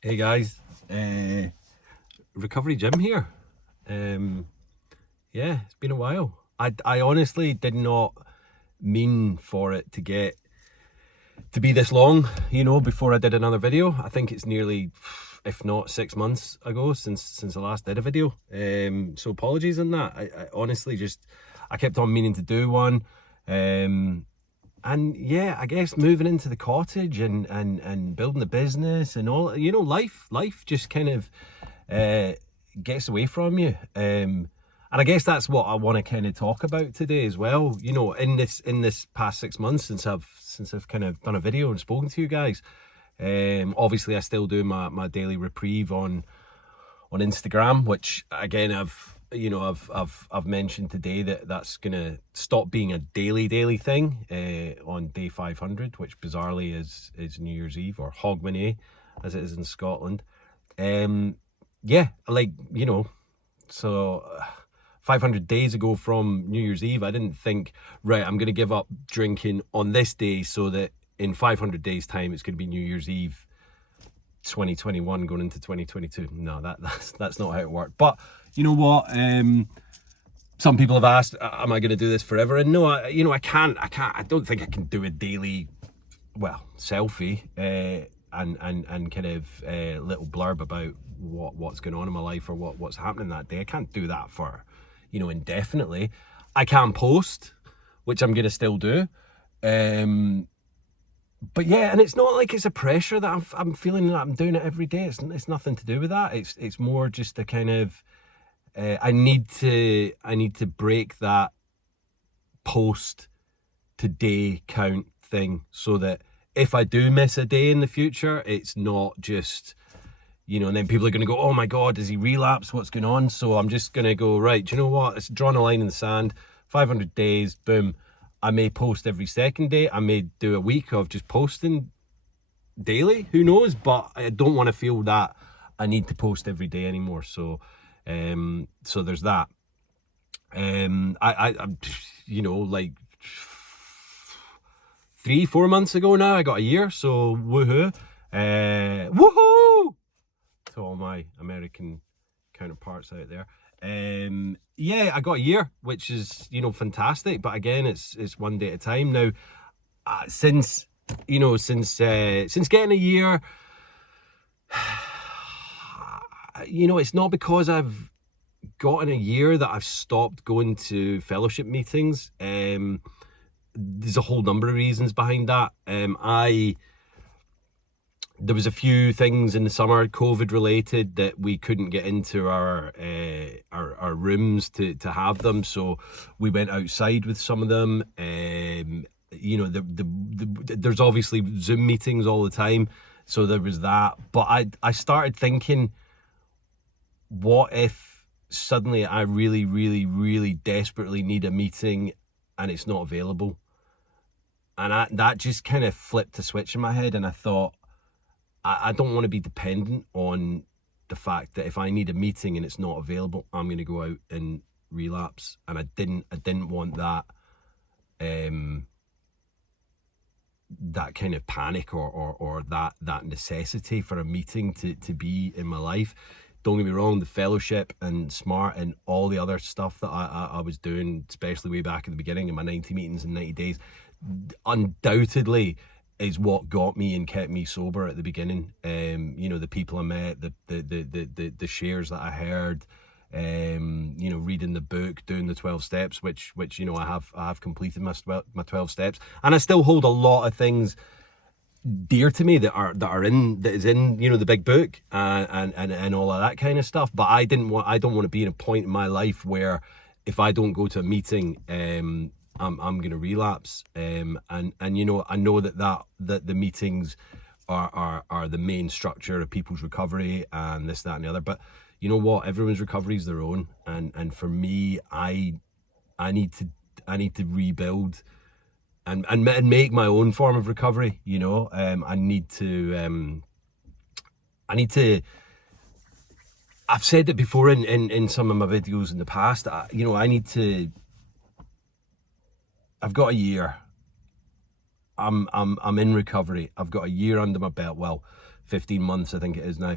Hey guys, Recovery Jim here. Yeah, it's been a while. I honestly did not mean for it to be this long, before I did another video. I think it's nearly, if not 6 months ago since I last did a video. So apologies on that. I honestly I kept on meaning to do one. And yeah, I guess moving into the cottage and building the business and all, life just kind of gets away from you. And I guess that's what I want to kind of talk about today as well. In this past 6 months since I've kind of done a video and spoken to you guys. Obviously I still do my daily reprieve on Instagram, which again I've mentioned today that's gonna stop being a daily thing on day 500, which bizarrely is New Year's Eve, or Hogmanay as it is in Scotland. Yeah, so 500 days ago from New Year's Eve, I didn't think, right, I'm gonna give up drinking on this day so that in 500 days time it's gonna be New Year's Eve 2021 going into 2022. No, that's not how it worked. But you know what? Some people have asked, am I going to do this forever? And no, I can't. I don't think I can do a daily, selfie and kind of little blurb about what's going on in my life or what's happening that day. I can't do that for, indefinitely. I can post, which I'm going to still do. But yeah, and it's not like it's a pressure that I'm feeling that I'm doing it every day. It's nothing to do with that. It's more just a kind of I need to break that post to day count thing, so that if I do miss a day in the future, it's not just, and then people are going to go, oh my God, does he relapse? What's going on? So I'm just going to go, right, do you know what? It's drawn a line in the sand, 500 days, boom. I may post every second day. I may do a week of just posting daily. Who knows? But I don't want to feel that I need to post every day anymore. So there's that. Like 3-4 months ago now, I got a year. So woohoo! Woohoo! To all my American counterparts out there. Yeah, I got a year, which is fantastic, but again it's one day at a time now. Since getting a year, it's not because I've gotten a year that I've stopped going to fellowship meetings. There's a whole number of reasons behind that. There was a few things in the summer, COVID related, that we couldn't get into our rooms to have them, so we went outside with some of them. There's obviously Zoom meetings all the time, so there was that. But I started thinking, what if suddenly I really, really, really desperately need a meeting and it's not available? And that just kind of flipped a switch in my head, and I thought, I don't want to be dependent on the fact that if I need a meeting and it's not available, I'm going to go out and relapse. And I didn't want that that kind of panic or that necessity for a meeting to be in my life. Don't get me wrong, the fellowship and SMART and all the other stuff that I was doing, especially way back at the beginning in my 90 meetings in 90 days, undoubtedly is what got me and kept me sober at the beginning. The people I met, the shares that I heard, reading the book, doing the 12 steps, which I have completed my 12 steps, and I still hold a lot of things dear to me that is in the big book and all of that kind of stuff. But I don't want to be in a point in my life where if I don't go to a meeting, I'm going to relapse. And I know that the meetings are the main structure of people's recovery and this, that, and the other. But you know what? Everyone's recovery is their own. And for me, I need to rebuild and make my own form of recovery. I need to. I've said it before in some of my videos in the past. I need to. I've got a year. I'm in recovery. I've got a year under my belt. Well, 15 months I think it is now.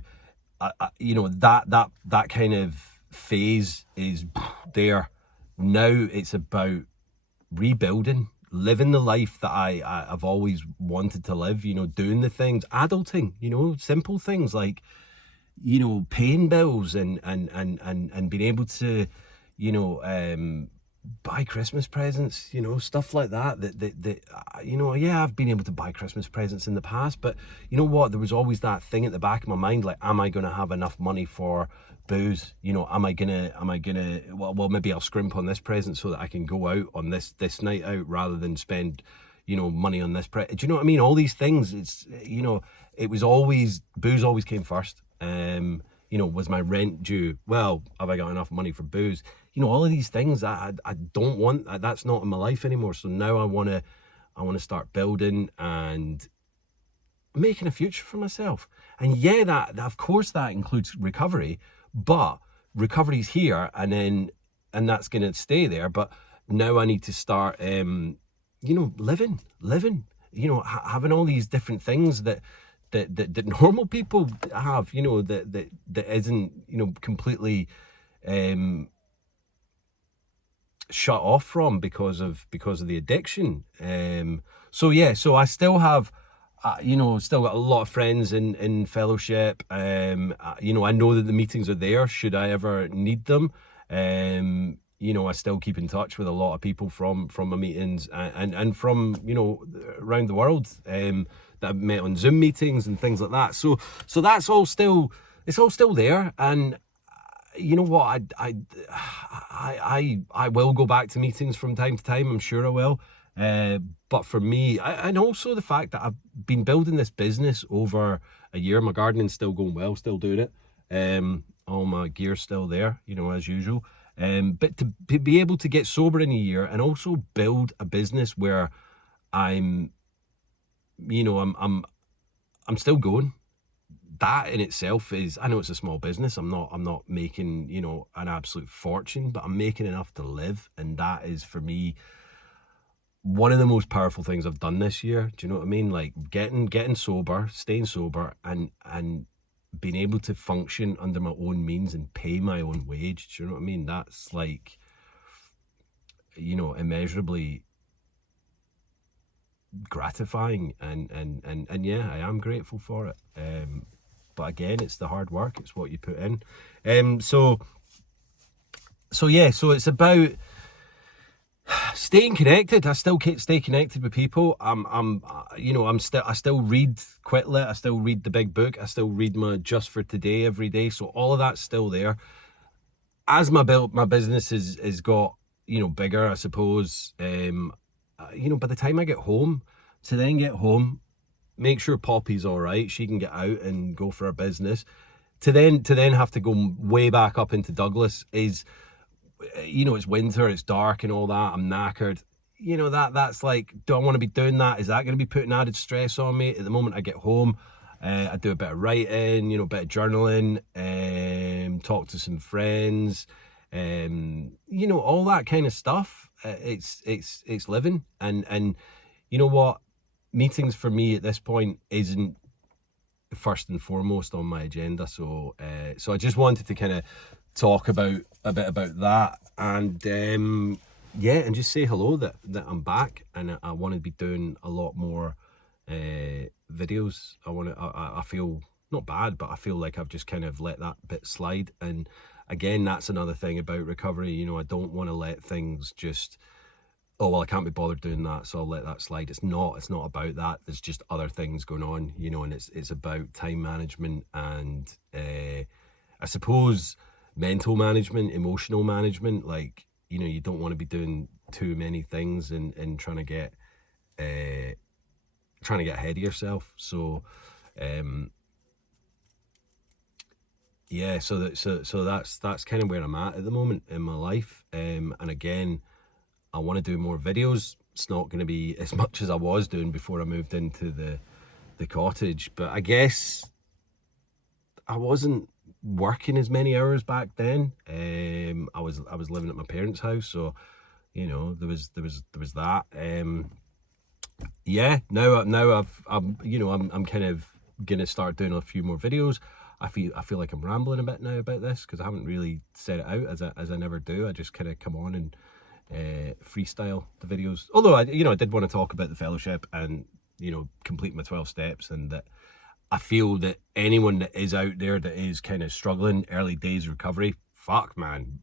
You know, that kind of phase is there. Now it's about rebuilding, living the life that I've always wanted to live, you know, doing the things, adulting, you know, simple things like, you know, paying bills and being able to, you know, buy Christmas presents, you know, stuff like that, you know, yeah, I've been able to buy Christmas presents in the past, but you know what, there was always that thing at the back of my mind, like, am I going to have enough money for booze? You know, am I gonna well, maybe I'll scrimp on this present so that I can go out on this night out rather than spend, you know, money on this do you know what I mean? All these things, it's, you know, it was always, booze always came first. You know, was my rent due? Well, have I got enough money for booze? You know, all of these things I don't want, that's not in my life anymore. So now I want to start building and making a future for myself. And yeah, that of course that includes recovery, but recovery's here, and that's going to stay there. But now I need to start, you know, living, you know, having all these different things that normal people have, you know, that isn't, you know, completely shut off from because of the addiction. So yeah, so I still have, you know, still got a lot of friends in fellowship. You know, I know that the meetings are there should I ever need them. You know, I still keep in touch with a lot of people from my meetings and from, you know, around the world, that I've met on Zoom meetings and things like that. So that's all still, it's all still there. And you know what, I will go back to meetings from time to time. I'm sure I will. But for me, and also the fact that I've been building this business over a year, my gardening's still going well, still doing it. All my gear's still there, you know, as usual. But to be able to get sober in a year and also build a business where I'm, you know, I'm still going. That in itself is, I know it's a small business. I'm not making, you know, an absolute fortune, but I'm making enough to live, and that is for me one of the most powerful things I've done this year. Do you know what I mean? Like getting sober, staying sober, and being able to function under my own means and pay my own wage. Do you know what I mean? That's like, you know, immeasurably gratifying, and yeah, I am grateful for it. But again, it's the hard work, it's what you put in. So yeah, so it's about staying connected. I still stay connected with people. You know, I still read Quit Lit, I still read the big book, I still read my Just for Today every day. So all of that's still there. As my business is got, you know, bigger, I suppose, you know, by the time I get home, to then get home, make sure Poppy's all right, she can get out and go for her business, to then have to go way back up into Douglas is, you know, it's winter, it's dark and all that, I'm knackered. You know, that's like, do I want to be doing that? Is that going to be putting added stress on me? At the moment I get home, I do a bit of writing, you know, a bit of journaling, talk to some friends, you know, all that kind of stuff. It's living, and you know what, meetings for me at this point isn't first and foremost on my agenda. So I just wanted to kind of talk a bit about that, and yeah, and just say hello, that I'm back, and I want to be doing a lot more videos. I feel not bad, but I feel like I've just kind of let that bit slide. And again, that's another thing about recovery, you know, I don't want to let things just, oh well, I can't be bothered doing that, so I'll let that slide. It's not about that. There's just other things going on, you know, and it's about time management and I suppose mental management, emotional management. Like, you know, you don't want to be doing too many things and trying to get ahead of yourself. So yeah, so that's kind of where I'm at the moment in my life. And again, I want to do more videos. It's not going to be as much as I was doing before I moved into the cottage, but I guess I wasn't working as many hours back then. I was living at my parents' house, so you know, there was that. yeah, now I'm kind of gonna start doing a few more videos. I feel like I'm rambling a bit now about this because I haven't really set it out as I never do. I just kind of come on and freestyle the videos. Although I did want to talk about the fellowship and complete my 12 steps, and that I feel that anyone that is out there that is kind of struggling, early days recovery, fuck man,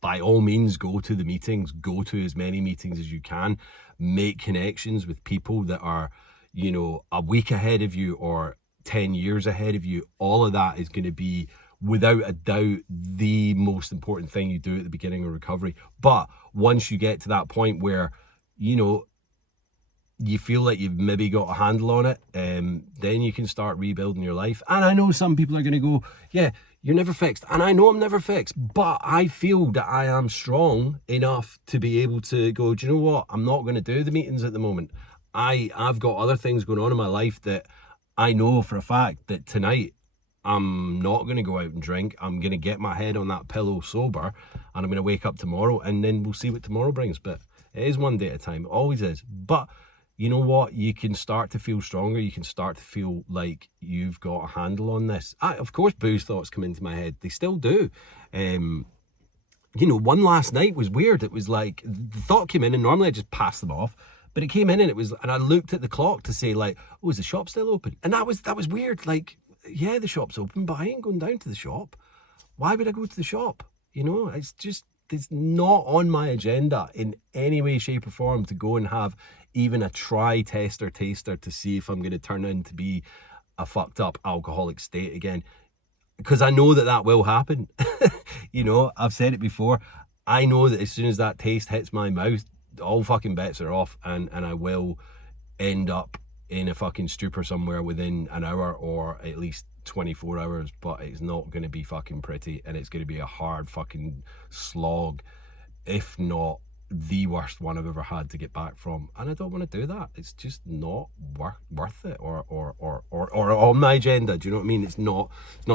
by all means go to the meetings, go to as many meetings as you can, make connections with people that are a week ahead of you or 10 years ahead of you. All of that is going to be without a doubt the most important thing you do at the beginning of recovery. But once you get to that point where you feel like you've maybe got a handle on it, then you can start rebuilding your life. And I know some people are going to go, yeah, you're never fixed. And I know I'm never fixed, but I feel that I am strong enough to be able to go, do you know what? I'm not going to do the meetings at the moment. I've got other things going on in my life that I know for a fact that tonight I'm not going to go out and drink. I'm going to get my head on that pillow sober, and I'm going to wake up tomorrow, and then we'll see what tomorrow brings. But it is one day at a time. It always is. But you know what? You can start to feel stronger. You can start to feel like you've got a handle on this. Of course, booze thoughts come into my head. They still do. One last night was weird. It was like the thought came in, and normally I just pass them off. But it came in, and I looked at the clock to say, like, oh, is the shop still open? And that was weird. Like, yeah, the shop's open, but I ain't going down to the shop. Why would I go to the shop? It's not on my agenda in any way, shape, or form to go and have even a try taster to see if I'm going to turn out to be a fucked up alcoholic state again. Because I know that will happen. I've said it before. I know that as soon as that taste hits my mouth, all fucking bets are off, and I will end up in a fucking stupor somewhere within an hour or at least 24 hours. But it's not going to be fucking pretty, and it's going to be a hard fucking slog, if not the worst one I've ever had to get back from. And I don't want to do that. It's just not worth it or on my agenda. Do you know what I mean? It's not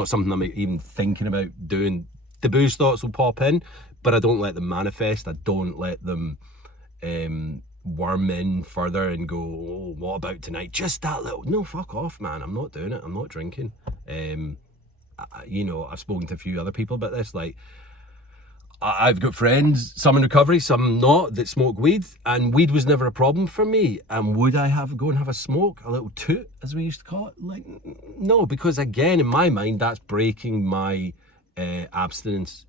something I'm even thinking about doing. The booze thoughts will pop in, but I don't let them manifest. I don't let them worm in further and go, oh, what about tonight? Just that little. No, fuck off, man. I'm not doing it. I'm not drinking. I've spoken to a few other people about this. Like, I've got friends, some in recovery, some not, that smoke weed, and weed was never a problem for me. And would I go and have a smoke, a little toot, as we used to call it? Like, no, because again, in my mind, that's breaking my abstinence,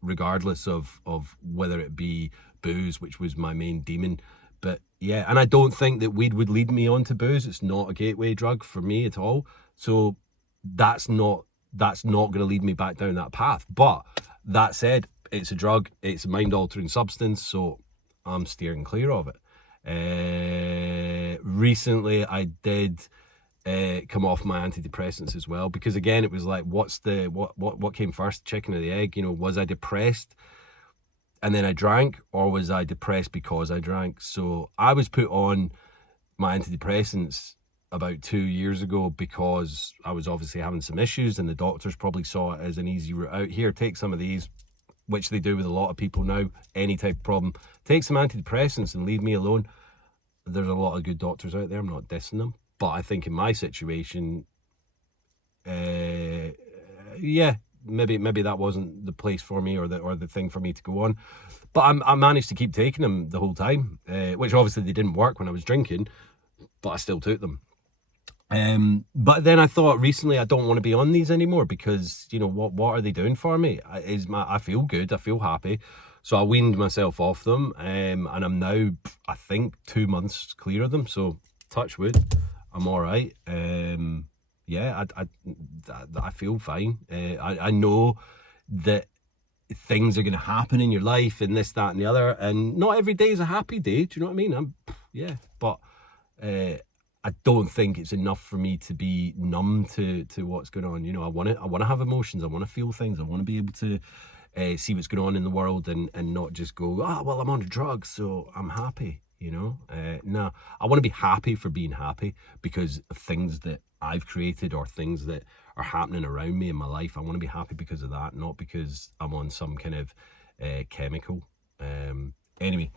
regardless of whether it be booze, which was my main demon. But yeah, and I don't think that weed would lead me on to booze. It's not a gateway drug for me at all. So that's not going to lead me back down that path. But that said, it's a drug, it's a mind-altering substance, so I'm steering clear of it. Recently, I did come off my antidepressants as well, because again, it was like, what came first, chicken or the egg? Was I depressed and then I drank, or was I depressed because I drank? So I was put on my antidepressants about 2 years ago because I was obviously having some issues, and the doctors probably saw it as an easy route out. Here, take some of these, which they do with a lot of people now, any type of problem. Take some antidepressants and leave me alone. There's a lot of good doctors out there, I'm not dissing them. But I think in my situation, yeah, maybe that wasn't the place for me, or the thing for me to go on. But I managed to keep taking them the whole time, which obviously they didn't work when I was drinking, but I still took them. But then I thought recently, I don't want to be on these anymore, because what are they doing for me? I feel good, I feel happy, so I weaned myself off them, and I'm now, I think, 2 months clear of them. So touch wood, I'm all right. Yeah, I feel fine. I know that things are going to happen in your life, and this, that, and the other, and not every day is a happy day. Do you know what I mean? But I don't think it's enough for me to be numb to what's going on. I want to have emotions. I want to feel things. I want to be able to see what's going on in the world, and not just go, well, I'm on a drug, so I'm happy. No, I want to be happy for being happy because of things that I've created or things that are happening around me in my life. I want to be happy because of that, not because I'm on some kind of chemical. Anyway,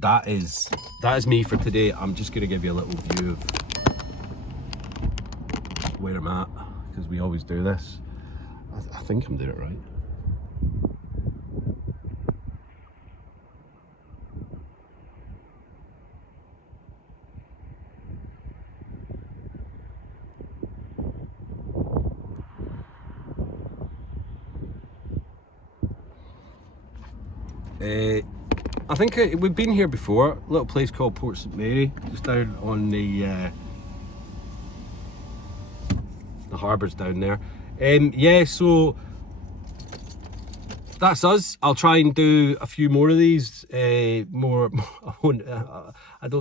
that is me for today. I'm just going to give you a little view of where I'm at, because we always do this. I think I'm doing it right. I think we've been here before. A little place called Port St Mary, just down on the harbour's down there. Yeah, so that's us. I'll try and do a few more of these. I don't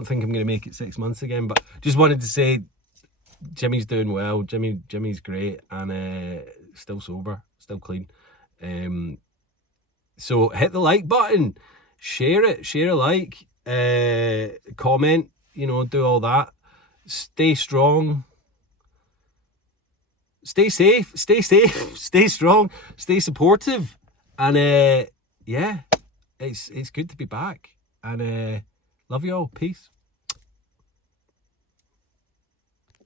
think I'm going to make it 6 months again, but just wanted to say Jimmy's doing well. Jimmy's great, and still sober, still clean. So hit the like button, share a like, comment, do all that. Stay strong, stay safe, stay strong, stay supportive, and yeah, it's good to be back, and love you all. Peace.